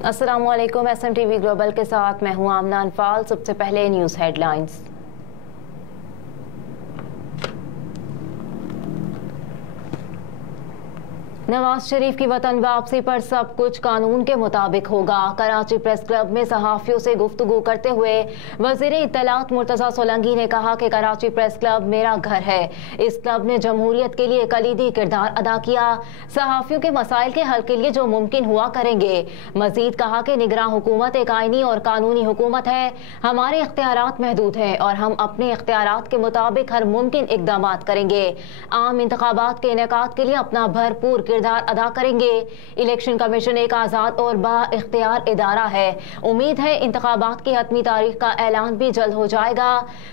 अस्सलामुअलैकुम। SMTV global के साथ मैं हूं आमना अनफाल। सबसे पहले न्यूज़ हेडलाइंस। नवाज शरीफ की वतन वापसी पर सब कुछ कानून के मुताबिक होगा। कराची प्रेस क्लब में सहाफियों से गुफ्तगू करते हुए वज़ीर इत्तलात मुर्तज़ा सोलंकी ने कहा कि कराची प्रेस क्लब मेरा घर है। इस क्लब ने जमहूरियत के लिए कलीदी किरदार अदा किया। सहाफियों के मसाइल के हल के लिए जो मुमकिन हुआ करेंगे। मजीद कहा कि निगरान हुकूमत एक आईनी और कानूनी हुकूमत है। हमारे इख्तियारात महदूद हैं और हम अपने इख्तियारात के मुताबिक हर मुमकिन इकदाम करेंगे। आम इंतखाबात के इनेकाद के लिए अपना भरपूर किरदार अदा करेंगे। इलेक्शन कमीशन एक आज़ाद और बाइख्तियार इदारा है। उम्मीद है इंतखाबात की हतमी तारीख का ऐलान भी जल्द हो जाएगा।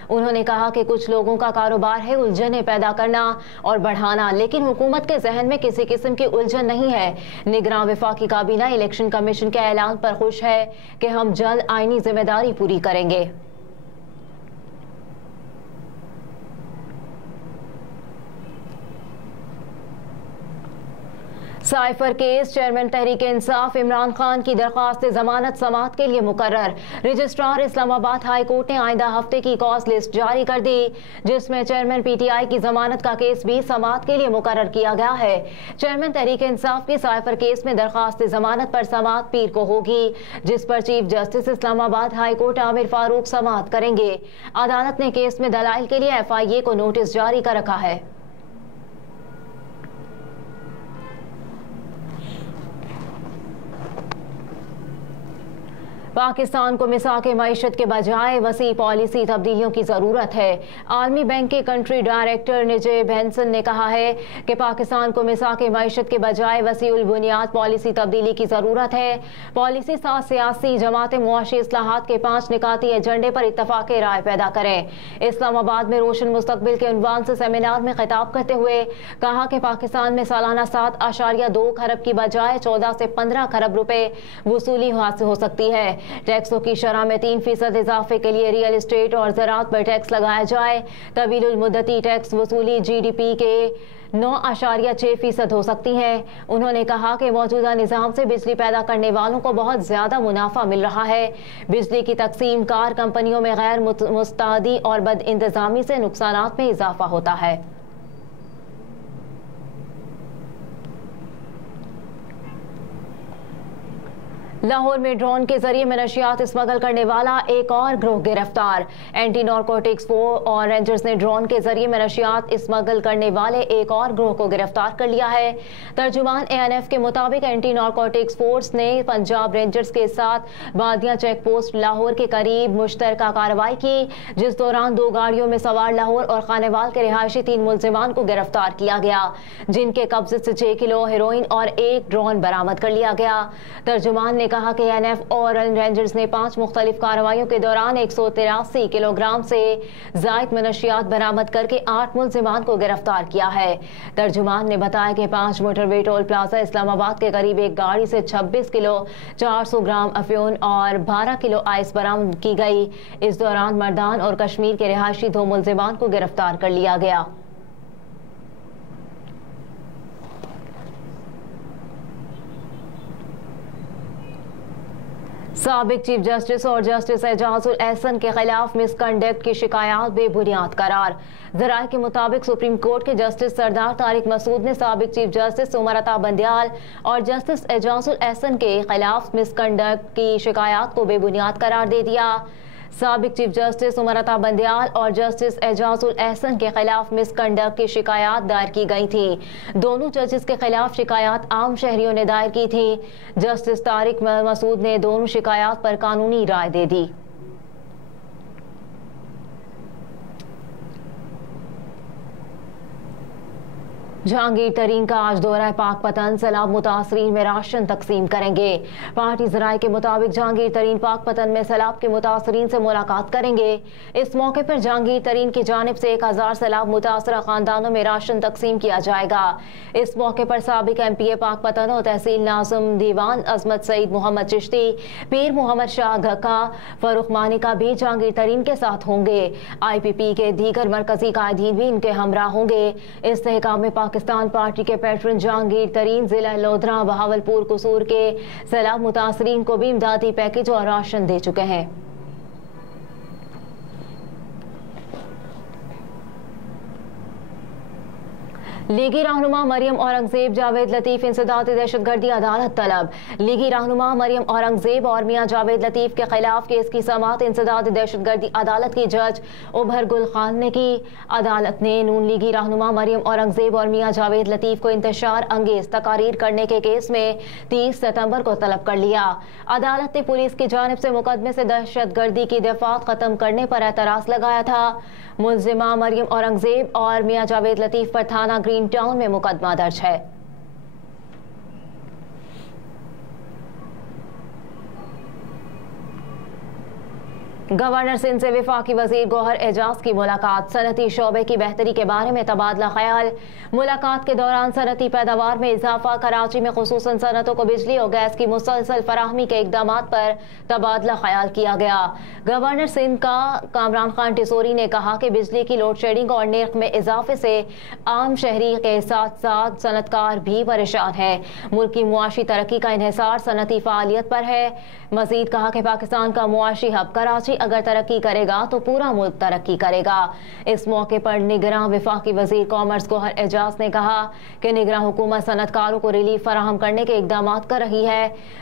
उन्होंने कहा कि कुछ लोगों का कारोबार है उलझनें पैदा करना और बढ़ाना, लेकिन हुकूमत के जहन में किसी किस्म की उलझन नहीं है। निगरान वफाकी काबीना इलेक्शन कमीशन के ऐलान पर खुश है कि हम जल्द आईनी जिम्मेदारी पूरी करेंगे। Cipher case chairman Tehreek Insaf Imran Khan की दरख्वास्त जमानत समाअत के लिए मुकर्रर। रजिस्ट्रार इस्लामाबाद हाई कोर्ट ने आइंदा हफ्ते की कॉज लिस्ट जारी कर दी, जिसमें चेयरमैन PTI की जमानत का केस भी समाअत के लिए मुकर्रर किया गया है। चेयरमैन तहरीक इंसाफ की साइफर केस में दरख्वास्त जमानत पर समाअत पीर को होगी, जिस पर chief justice Islamabad high court Amir Farooq समाअत करेंगे। अदालत ने केस में दलाइल के लिए FIA को नोटिस जारी कर रखा है। पाकिस्तान को मिसाक मईशत के बजाय वसी पॉलिसी तब्दीलियों की ज़रूरत है। आलमी बैंक के कंट्री डायरेक्टर निजे बेंसन ने कहा है कि पाकिस्तान को मिसाक मईशत के बजाय वसी उल बुनियाद पॉलिसी तब्दीली की ज़रूरत है। पॉलिसी साथ सियासी जमातें मुआशी इस्लाहात के 5 निकाती एजेंडे पर इत्तफाक राय पैदा करें। इस्लामाबाद में रोशन मुस्तकबिल के उन्वान से सेमिनार में खिताब करते हुए कहा कि पाकिस्तान में सालाना 7.2 खरब की बजाय 14 से 15 खरब रुपए वसूली हासिल हो सकती है। टैक्सों की शरह में 3% इजाफे के लिए रियल एस्टेट और ज़राअत पर टैक्स लगाया जाए। तवीलुल मुद्दती टैक्स वसूली GDP के 9.6% हो सकती है। उन्होंने कहा कि मौजूदा निज़ाम से बिजली पैदा करने वालों को बहुत ज़्यादा मुनाफा मिल रहा है। बिजली की तकसीम कार कंपनियों में गैर मुस्तैदी और बद इंतज़ामी से नुकसानात में इजाफा होता है। लाहौर में ड्रोन के जरिए मनशियात स्मगल करने वाला एक और गिरोह गिरफ्तार। एंटी नारकोटिक्स फोर्स और रेंजर्स ने ड्रोन के जरिए मनशियात स्मगल करने वाले एक और गिरोह को गिरफ्तार कर लिया है। तर्जुमान ANF के मुताबिक एंटी नारकोटिक्स फोर्स ने पंजाब रेंजर्स के साथ बादिया चेक पोस्ट लाहौर के करीब मुश्तरका कार्रवाई की, जिस दौरान 2 गाड़ियों में सवार लाहौर और खानेवाल के रिहायशी 3 मुलजिमान को गिरफ्तार किया गया, जिनके कब्जे से 6 किलो हेरोइन और 1 ड्रोन बरामद कर लिया गया। तर्जुमान ने कहा कि ANF और रेंजर्स ने 5 मुख्तलिफ कार्रवाइयों के दौरान 183 किलोग्राम से जायद मनशियात बरामद करके 8 मुलजिमान को गिरफ्तार किया है। तर्जुमान ने बताया कि 5 मोटरवे टोल प्लाजा इस्लामाबाद के करीब एक गाड़ी से 26 किलो 400 ग्राम अफ्यून और 12 किलो आइस बरामद की गई। इस दौरान मर्दान और कश्मीर के रिहायशी 2 मुलजिमान को गिरफ्तार कर लिया गया। साबिक चीफ जस्टिस और जस्टिस एजाजुल एहसन के खिलाफ मिसकंडक्ट की शिकायत बेबुनियाद करार। ज़राए के मुताबिक सुप्रीम कोर्ट के जस्टिस सरदार तारिक मसूद ने साबिक चीफ जस्टिस उमर अता बंदियाल और जस्टिस एजाजुल एहसन के खिलाफ मिसकंडक्ट की शिकायत को बेबुनियाद करार दे दिया। साबिक चीफ जस्टिस उमर अता बंदियाल और जस्टिस एजाजुल एहसन के खिलाफ मिसकंडक्ट की शिकायत दायर की गई थी। दोनों जजेस के खिलाफ शिकायत आम शहरियों ने दायर की थी। जस्टिस तारिक मसूद ने दोनों शिकायत पर कानूनी राय दे दी। जहांगीर तरीन का आज दौरा पाक पतन, सैलाब मुतासरीन में राशन तकसीम करेंगे। पार्टी ज़राए के मुताबिक जहांगीर तरीन पाक पतन में सैलाब के मुतासरीन से मुलाकात करेंगे। इस मौके पर जहांगीर तरीन की जानिब से 1000 सैलाब मुतासरा खानदानों में राशन तकसीम किया जाएगा। इस मौके पर साबिक MPA पाक पतन और तहसील नाज़िम दीवान अजमत सईद मोहम्मद चिश्ती, पीर मोहम्मद शाह घक्का, फरूख मानिका भी जहांगीर तरीन के साथ होंगे। IPP के दीगर मरकजी कायदीन भी इनके हमरा होंगे। इस्तेहकाम में पाकिस्तान पाकिस्तान पार्टी के पैटर्न जहांगीर तरीन जिला लोधरा, बहावलपुर, कसूर के सैलाब मुतासरीन को भी इमदादी पैकेज और राशन दे चुके हैं। लीगी रहनुमा मरियम औरंगजेब जावेद लतीफ इंसदादी दहशतगर्दी अदालत तलब। लीगी रहनुमा मरियम औरंगजेब और मियां जावेद लतीफ के खिलाफ केस की समाअत इंसदादी दहशतगर्दी अदालत की जज उभर गुल खान ने की। अदालत ने नून लीगी रहनुमा मरियम औरंगजेब और मियां जावेद लतीफ को इंतशार अंगेज तकारीर करने के केस में 30 सितंबर को तलब कर लिया। अदालत ने पुलिस की जानिब से मुकदमे से दहशतगर्दी की दफात खत्म करने पर एतराज लगाया था। मुल्जिमा मरियम औरंगजेब और मियां जावेद लतीफ पर थाना ग्रीन टाउन में मुकदमा दर्ज है। गवर्नर सिंध से वफाकी वजीर गौहर एजाज की मुलाकात, सनती शोबे की बेहतरी के बारे में तबादला ख्याल। मुलाकात के दौरान सनती पैदावार में इजाफा, कराची में खुसूसन सनतों को बिजली और गैस की मुसलसल फराहमी के इकदाम पर तबादला ख्याल किया गया। गवर्नर सिंध का कामरान खान टिसोरी ने कहा कि बिजली की लोड शेडिंग और निर्ख में इजाफे से आम शहरी के साथ साथ सनतकार भी परेशान है। मुल्क की मुआशी तरक्की का इन्हिसार सनती फ़ालियत पर है। मजीद कहा कि पाकिस्तान का मुआशी हब कराची अगर तरक्की करेगा तो पूरा मुल्क तरक्की करेगा। इस मौके पर निगरान वफाकी वजीर कॉमर्स गौहर एजाज ने कहा कि निगरान हुकूमत सनतकारों को रिलीफ फराहम करने के इकदाम कर रही है।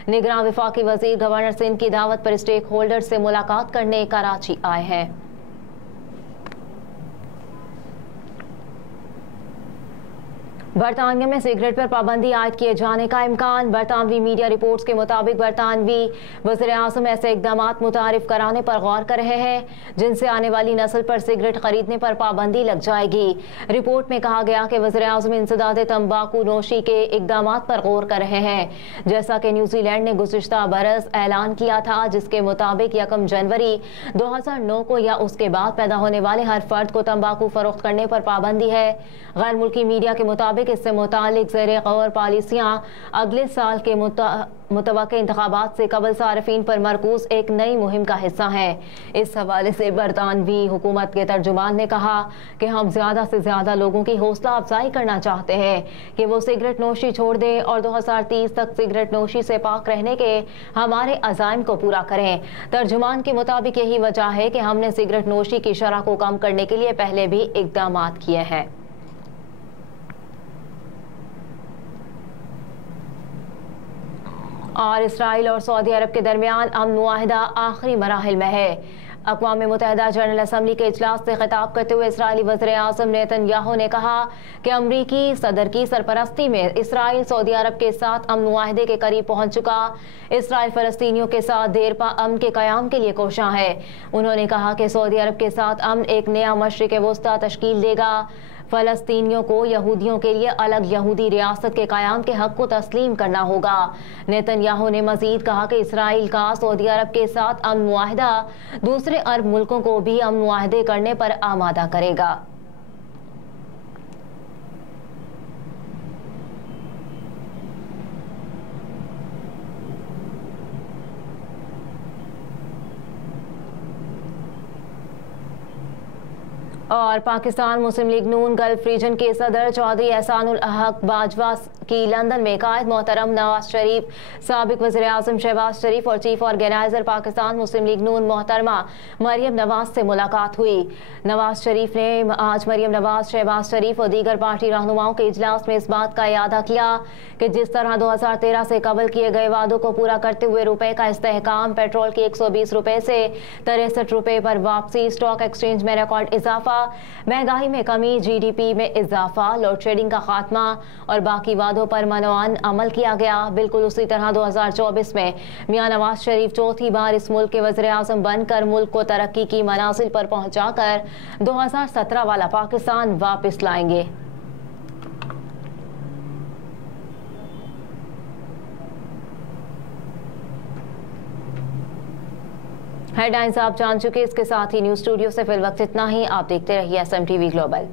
निगरान वफाकी वजीर गवर्नर सिंध की दावत पर स्टेक होल्डर से मुलाकात करने कराची आए हैं। बरतानिया में सिगरेट पर पाबंदी आयद किए जाने का इम्कान। बरतानवी मीडिया रिपोर्ट्स के मुताबिक बरतानवी वज़ीर-ए-आज़म ऐसे इक़दाम मुतारिफ कराने पर गौर कर रहे हैं जिनसे आने वाली नस्ल पर सिगरेट खरीदने पर पाबंदी लग जाएगी। रिपोर्ट में कहा गया कि वज़ीर-ए-आज़म इंसदाद तंबाकू नोशी के इक़दाम पर गौर कर रहे हैं, जैसा कि न्यूजीलैंड ने गुज़िश्ता बरस ऐलान किया था, जिसके मुताबिक 1 जनवरी 2009 को या उसके बाद पैदा होने वाले हर फर्द को तंबाकू फरोख्त करने पर पाबंदी है। गैर मुल्की मीडिया के मुताबिक इससे मुतालिक ज़ेरे गौर पॉलिसियाँ अगले साल के मुतवक्किल इंतखाबात से कबल सार्फिन पर मरकूज एक नई मुहिम का हिस्सा है। इस हवाले से बरतानवी हुकूमत के तर्जुमान ने कहा कि हम ज़्यादा से ज़्यादा लोगों की हौसला अफजाई करना चाहते हैं कि वो सिगरेट नोशी छोड़ दें और 2030 तक सिगरेट नोशी से पाक रहने के हमारे अज़ाइम को पूरा करें। तर्जुमान के मुताबिक यही वजह है कि हमने सिगरेट नोशी की शरह को कम करने के लिए पहले भी इक़दाम किए हैं। और इसराइल और सऊदी अरब के दरमियान अमन मुआहिदा आखिरी मराहिल में है। अक़वाम मुत्तहिदा जनरल असम्बली के इजलास से खिताब करते हुए इसराइली वज़ीर-ए-आज़म नेतन्याहू ने कहा कि अमरीकी सदर की सरपरस्ती में इसराइल सऊदी अरब के साथ अमन मुआहिदे के करीब पहुंच चुका। इसराइल फ़लस्तीनियों के साथ देरपा अमन के क़याम के लिए कोशां है। उन्होंने कहा कि सऊदी अरब के साथ अमन एक नया मशरिक़ वस्ता तश्कील देगा। फ़लस्तीनियों को यहूदियों के लिए अलग यहूदी रियासत के क़याम के हक़ को तस्लीम करना होगा। नेतन्याहू ने मज़ीद कहा कि इसराइल का सऊदी अरब के साथ अमन मुआहिदा दूसरे अरब मुल्कों को भी अमन मुआहिदे करने पर आमादा करेगा। और पाकिस्तान मुस्लिम लीग नून गल्फ रीजन के सदर चौधरी एहसानुल हक बाजवा की लंदन में कायद मोहतरम नवाज शरीफ, साबिक वज़ीर-ए-आज़म शहबाज शरीफ और चीफ ऑर्गेनाइजर पाकिस्तान मुस्लिम लीग नून मोहतरमा मरियम नवाज से मुलाकात हुई। नवाज शरीफ ने आज मरियम नवाज, शहबाज शरीफ और दीगर पार्टी रहनुमाओं के इजलास में इस बात का इयादा किया कि जिस तरह 2013 से कबल किए गए वादों को पूरा करते हुए रुपए का इस्तेहकाम, पेट्रोल की 120 रुपए से 63 रुपए पर वापसी, स्टॉक एक्सचेंज में रिकॉर्ड इजाफा, महंगाई में कमी, GDP में इजाफा, लोड शेडिंग का खात्मा और बाकी वादों पर मनोअन अमल किया गया। बिल्कुल उसी तरह 2024 में मियां नवाज शरीफ चौथी बार इस मुल्क के वज़ीर-ए-आज़म बनकर मुल्क को तरक्की की मनाजिल पर पहुंचाकर 2017 वाला पाकिस्तान वापस लाएंगे। हेडलाइंस आप जान चुके। इसके साथ ही न्यूज़ स्टूडियो से फिल वक्त इतना ही। आप देखते रहिए SMTV ग्लोबल।